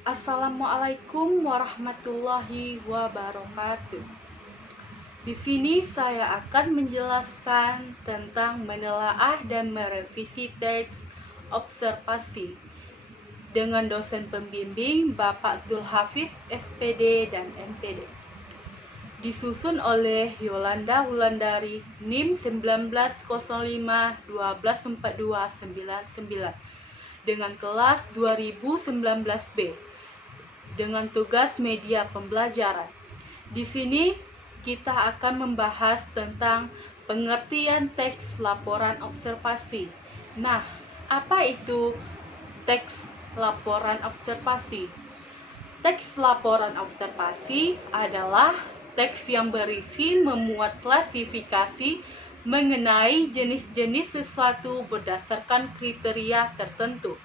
Assalamualaikum warahmatullahi wabarakatuh. Di sini saya akan menjelaskan tentang menelaah dan merevisi teks observasi dengan dosen pembimbing Bapak Zulhafiz SPD dan MPD. Disusun oleh Yolanda Wulandari NIM 1905-124299 dengan kelas 2019B dengan tugas media pembelajaran. Di sini kita akan membahas tentang pengertian teks laporan observasi. Nah, apa itu teks laporan observasi? Teks laporan observasi adalah teks yang berisi memuat klasifikasi mengenai jenis-jenis sesuatu berdasarkan kriteria tertentu.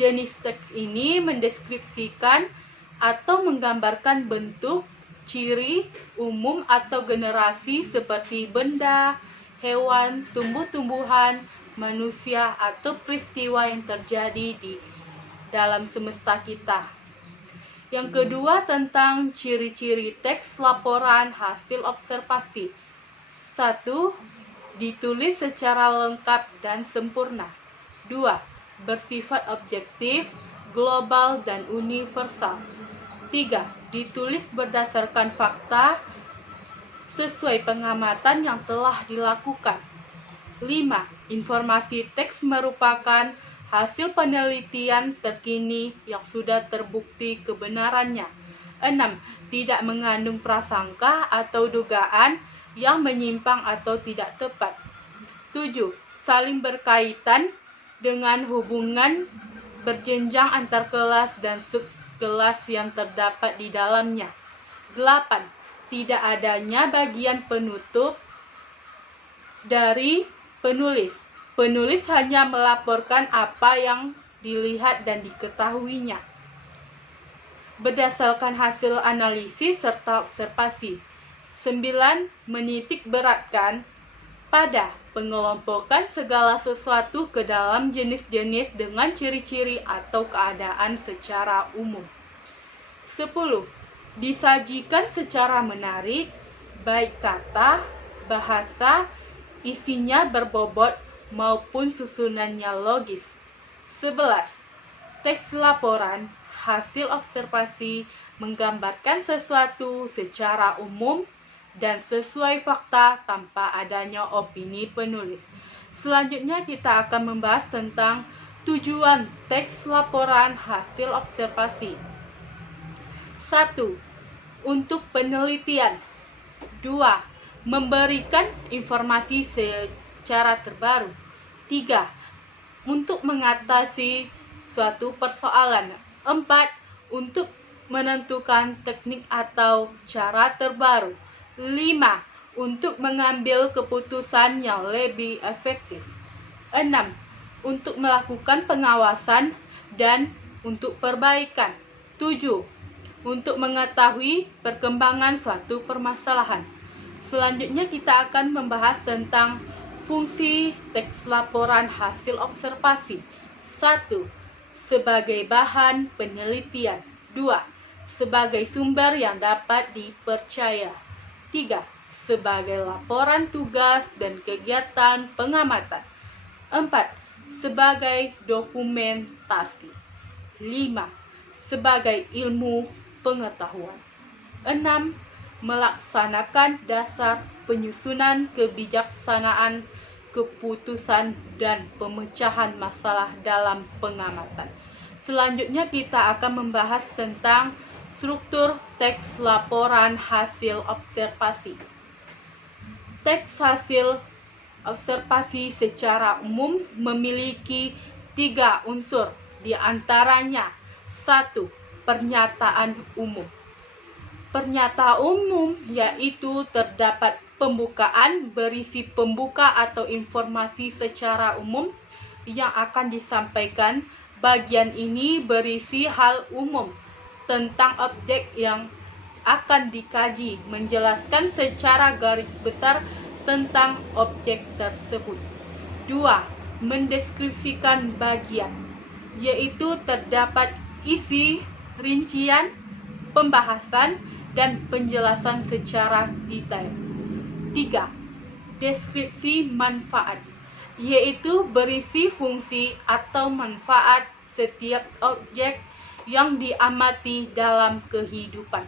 Jenis teks ini mendeskripsikan atau menggambarkan bentuk, ciri, umum atau generasi seperti benda, hewan, tumbuh-tumbuhan, manusia, atau peristiwa yang terjadi di dalam semesta kita. Yang kedua tentang ciri-ciri teks laporan hasil observasi. 1. Ditulis secara lengkap dan sempurna. 2. Bersifat objektif, global, dan universal. 3. Ditulis berdasarkan fakta sesuai pengamatan yang telah dilakukan. 5. Informasi teks merupakan hasil penelitian terkini yang sudah terbukti kebenarannya. 6. Tidak mengandung prasangka atau dugaan yang menyimpang atau tidak tepat. 7. Saling berkaitan dengan hubungan berjenjang antar kelas dan subkelas yang terdapat di dalamnya. 8. Tidak adanya bagian penutup dari penulis. Penulis hanya melaporkan apa yang dilihat dan diketahuinya berdasarkan hasil analisis serta observasi. 9. Menitik beratkan pada pengelompokan segala sesuatu ke dalam jenis-jenis dengan ciri-ciri atau keadaan secara umum. 10. Disajikan secara menarik, baik kata, bahasa, isinya berbobot maupun susunannya logis. 11. Teks laporan hasil observasi menggambarkan sesuatu secara umum dan sesuai fakta tanpa adanya opini penulis. Selanjutnya kita akan membahas tentang tujuan teks laporan hasil observasi. 1. Untuk penelitian. 2. Memberikan informasi secara terbaru. 3. Untuk mengatasi suatu persoalan. 4. Untuk menentukan teknik atau cara terbaru. 5. Untuk mengambil keputusan yang lebih efektif. 6. Untuk melakukan pengawasan dan untuk perbaikan. 7. Untuk mengetahui perkembangan suatu permasalahan. Selanjutnya kita akan membahas tentang fungsi teks laporan hasil observasi. 1. Sebagai bahan penelitian. 2. Sebagai sumber yang dapat dipercaya. 3. Sebagai laporan tugas dan kegiatan pengamatan. 4. Sebagai dokumentasi. 5. Sebagai ilmu pengetahuan. 6. Melaksanakan dasar penyusunan kebijaksanaan, keputusan, dan pemecahan masalah dalam pengamatan. Selanjutnya kita akan membahas tentang struktur teks laporan hasil observasi. Teks hasil observasi secara umum memiliki 3 unsur, di antaranya 1. Pernyataan umum. Pernyataan umum yaitu terdapat pembukaan berisi pembuka atau informasi secara umum yang akan disampaikan. Bagian ini berisi hal umum tentang objek yang akan dikaji, menjelaskan secara garis besar tentang objek tersebut. 2. Mendeskripsikan bagian, yaitu terdapat isi rincian, pembahasan, dan penjelasan secara detail. 3. Deskripsi manfaat, yaitu berisi fungsi atau manfaat setiap objek yang diamati dalam kehidupan.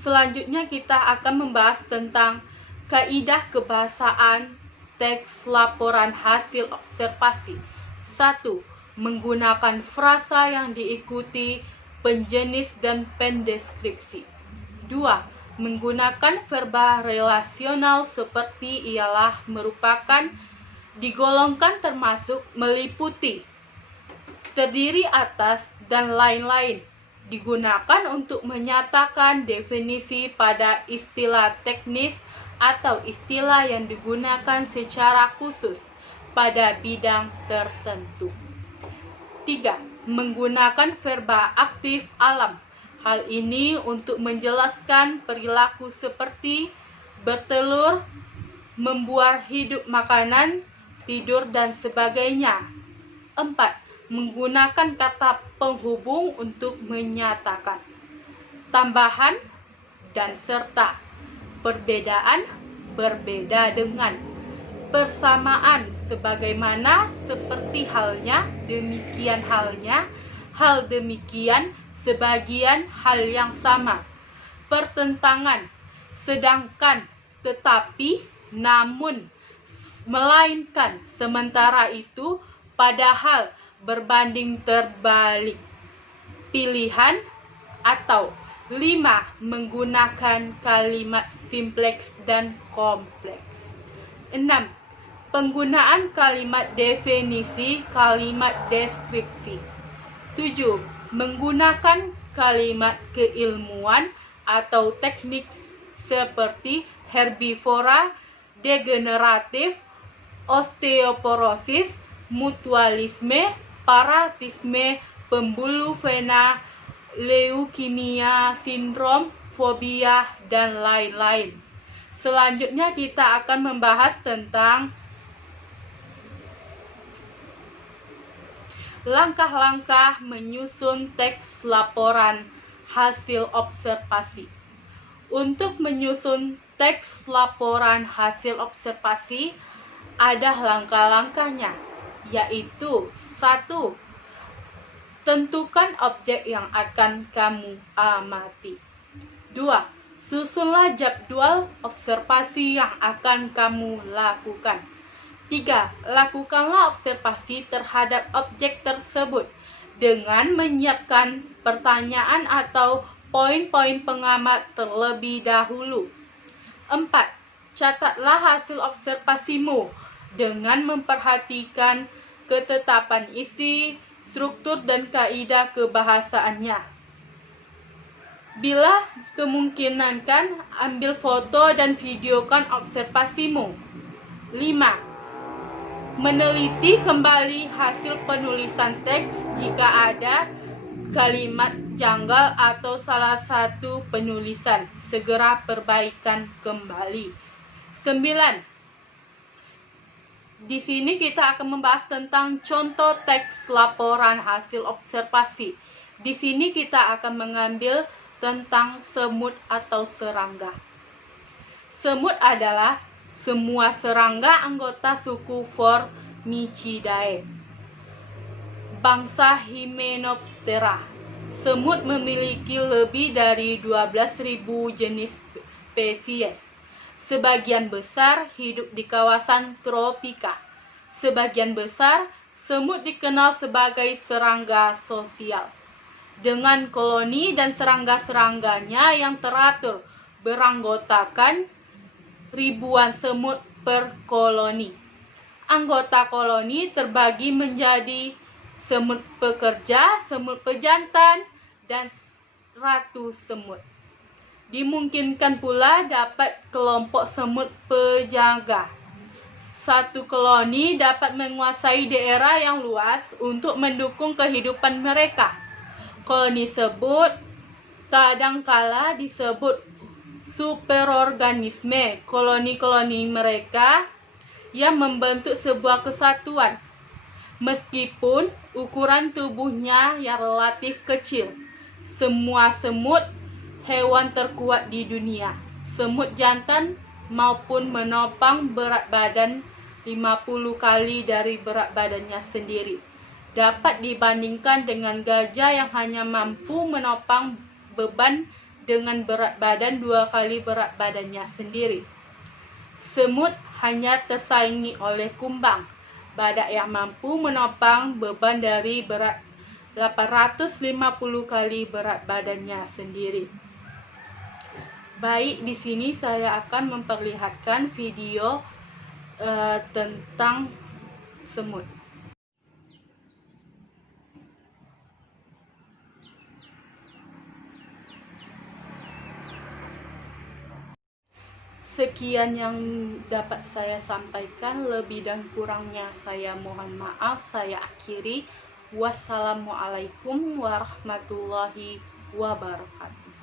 Selanjutnya kita akan membahas tentang kaidah kebahasaan teks laporan hasil observasi. 1. Menggunakan frasa yang diikuti penjenis dan pendeskripsi. 2. Menggunakan verba relasional seperti ialah, merupakan, digolongkan, termasuk, meliputi, terdiri atas, dan lain-lain. Digunakan untuk menyatakan definisi pada istilah teknis atau istilah yang digunakan secara khusus pada bidang tertentu. 3. Menggunakan verba aktif alam. Hal ini untuk menjelaskan perilaku seperti bertelur, membuat hidup makanan, tidur, dan sebagainya. 4. Menggunakan kata penghubung untuk menyatakan tambahan dan serta, perbedaan, berbeda dengan, persamaan, sebagaimana, seperti halnya, demikian halnya, hal demikian, sebagian, hal yang sama, pertentangan, sedangkan, tetapi, namun, melainkan, sementara itu, padahal, berbanding terbalik, pilihan, atau 5. Menggunakan kalimat simpleks dan kompleks. 6. Penggunaan kalimat definisi, kalimat deskripsi. 7. Menggunakan kalimat keilmuan atau teknik seperti herbivora, degeneratif, osteoporosis, mutualisme, paratisme, pembuluh vena, leukemia, sindrom, fobia, dan lain-lain. Selanjutnya kita akan membahas tentang langkah-langkah menyusun teks laporan hasil observasi. Untuk menyusun teks laporan hasil observasi, ada langkah-langkahnya, yaitu 1. Tentukan objek yang akan kamu amati. 2. Susunlah jadwal observasi yang akan kamu lakukan. 3. Lakukanlah observasi terhadap objek tersebut dengan menyiapkan pertanyaan atau poin-poin pengamat terlebih dahulu. 4. Catatlah hasil observasimu dengan memperhatikan ketetapan isi, struktur, dan kaidah kebahasaannya. Bila kemungkinan, ambil foto dan videokan observasimu. 5. Meneliti kembali hasil penulisan teks jika ada kalimat janggal atau salah satu penulisan. Segera perbaikan kembali. 9. Di sini kita akan membahas tentang contoh teks laporan hasil observasi. Di sini kita akan mengambil tentang semut atau serangga. Semut adalah semua serangga anggota suku Formicidae, bangsa Hymenoptera. Semut memiliki lebih dari 12.000 jenis spesies. Sebagian besar hidup di kawasan tropika. Sebagian besar semut dikenal sebagai serangga sosial, dengan koloni dan serangga-serangganya yang teratur, beranggotakan ribuan semut per koloni. Anggota koloni terbagi menjadi semut pekerja, semut pejantan, dan ratu semut. Dimungkinkan pula dapat kelompok semut penjaga. Satu koloni dapat menguasai daerah yang luas untuk mendukung kehidupan mereka. Koloni tersebut kadangkala disebut superorganisme. Koloni-koloni mereka yang membentuk sebuah kesatuan, meskipun ukuran tubuhnya yang relatif kecil. semua semut hewan terkuat di dunia. Semut jantan maupun menopang berat badan 50 kali dari berat badannya sendiri. Dapat dibandingkan dengan gajah yang hanya mampu menopang beban dengan berat badan 2 kali berat badannya sendiri. Semut hanya tersaingi oleh kumbang, badak yang mampu menopang beban dari berat 850 kali berat badannya sendiri. Baik, di sini saya akan memperlihatkan video tentang semut. Sekian yang dapat saya sampaikan, lebih dan kurangnya saya mohon maaf. Saya akhiri. Wassalamualaikum warahmatullahi wabarakatuh.